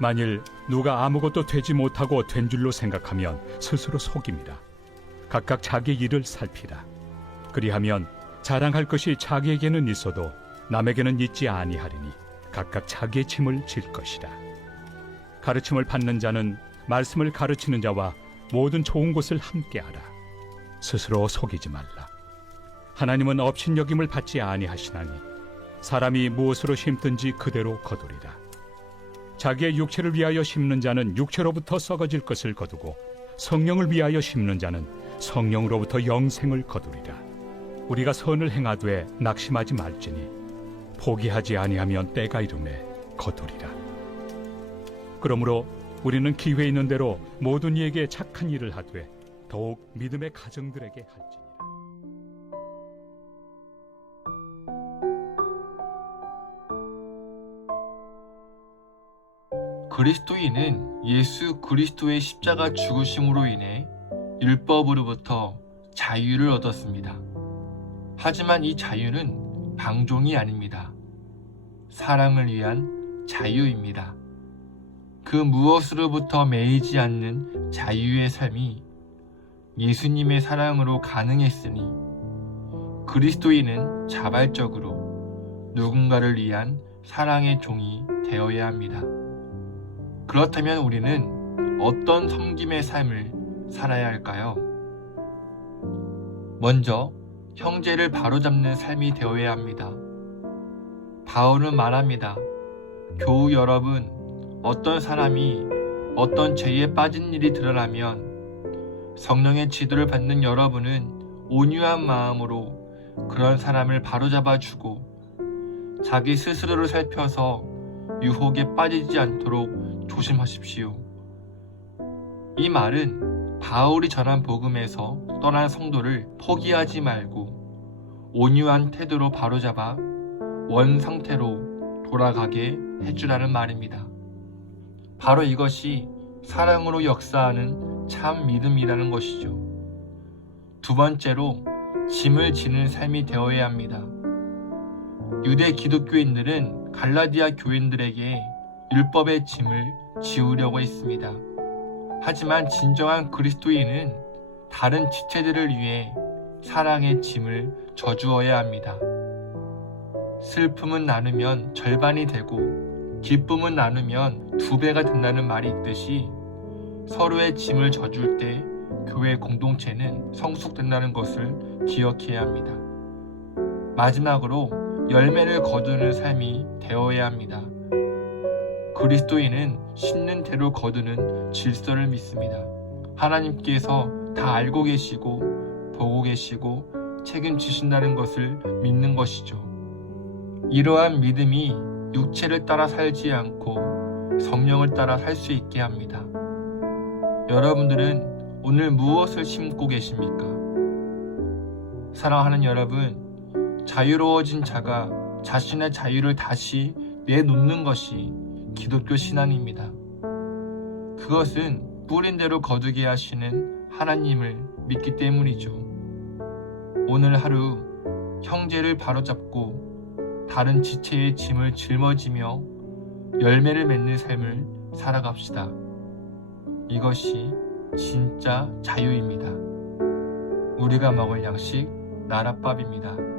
만일 누가 아무것도 되지 못하고 된 줄로 생각하면 스스로 속임이라. 각각 자기 일을 살피라. 그리하면 자랑할 것이 자기에게는 있어도 남에게는 있지 아니하리니 각각 자기의 짐을 질 것이라. 가르침을 받는 자는 말씀을 가르치는 자와 모든 좋은 것을 함께하라. 스스로 속이지 말라. 하나님은 업신여김을 받지 아니하시나니 사람이 무엇으로 심든지 그대로 거두리라. 자기의 육체를 위하여 심는 자는 육체로부터 썩어질 것을 거두고 성령을 위하여 심는 자는 성령으로부터 영생을 거두리라. 우리가 선을 행하되 낙심하지 말지니 포기하지 아니하면 때가 이름에 거두리라. 그러므로 우리는 기회 있는 대로 모든 이에게 착한 일을 하되 더욱 믿음의 가정들에게 할지 그리스도인은 예수 그리스도의 십자가 죽으심으로 인해 율법으로부터 자유를 얻었습니다. 하지만 이 자유는 방종이 아닙니다. 사랑을 위한 자유입니다. 그 무엇으로부터 매이지 않는 자유의 삶이 예수님의 사랑으로 가능했으니 그리스도인은 자발적으로 누군가를 위한 사랑의 종이 되어야 합니다. 그렇다면 우리는 어떤 섬김의 삶을 살아야 할까요? 먼저 형제를 바로잡는 삶이 되어야 합니다. 바울은 말합니다. 교우 여러분, 어떤 사람이 어떤 죄에 빠진 일이 드러나면 성령의 지도를 받는 여러분은 온유한 마음으로 그런 사람을 바로잡아 주고 자기 스스로를 살펴서 유혹에 빠지지 않도록 조심하십시오. 이 말은 바울이 전한 복음에서 떠난 성도를 포기하지 말고 온유한 태도로 바로잡아 원 상태로 돌아가게 해주라는 말입니다. 바로 이것이 사랑으로 역사하는 참 믿음이라는 것이죠. 두 번째로 짐을 지는 삶이 되어야 합니다. 유대 기독교인들은 갈라디아 교인들에게 율법의 짐을 지우려고 했습니다. 하지만 진정한 그리스도인은 다른 지체들을 위해 사랑의 짐을 져주어야 합니다. 슬픔은 나누면 절반이 되고 기쁨은 나누면 두 배가 된다는 말이 있듯이 서로의 짐을 져줄 때 교회 공동체는 성숙된다는 것을 기억해야 합니다. 마지막으로 열매를 거두는 삶이 되어야 합니다. 그리스도인은 심는 대로 거두는 질서를 믿습니다. 하나님께서 다 알고 계시고 보고 계시고 책임지신다는 것을 믿는 것이죠. 이러한 믿음이 육체를 따라 살지 않고 성령을 따라 살 수 있게 합니다. 여러분들은 오늘 무엇을 심고 계십니까? 사랑하는 여러분, 자유로워진 자가 자신의 자유를 다시 내놓는 것이 기독교 신앙입니다. 그것은 뿌린 대로 거두게 하시는 하나님을 믿기 때문이죠. 오늘 하루 형제를 바로잡고 다른 지체의 짐을 짊어지며 열매를 맺는 삶을 살아갑시다. 이것이 진짜 자유입니다. 우리가 먹을 양식 나랏밥입니다.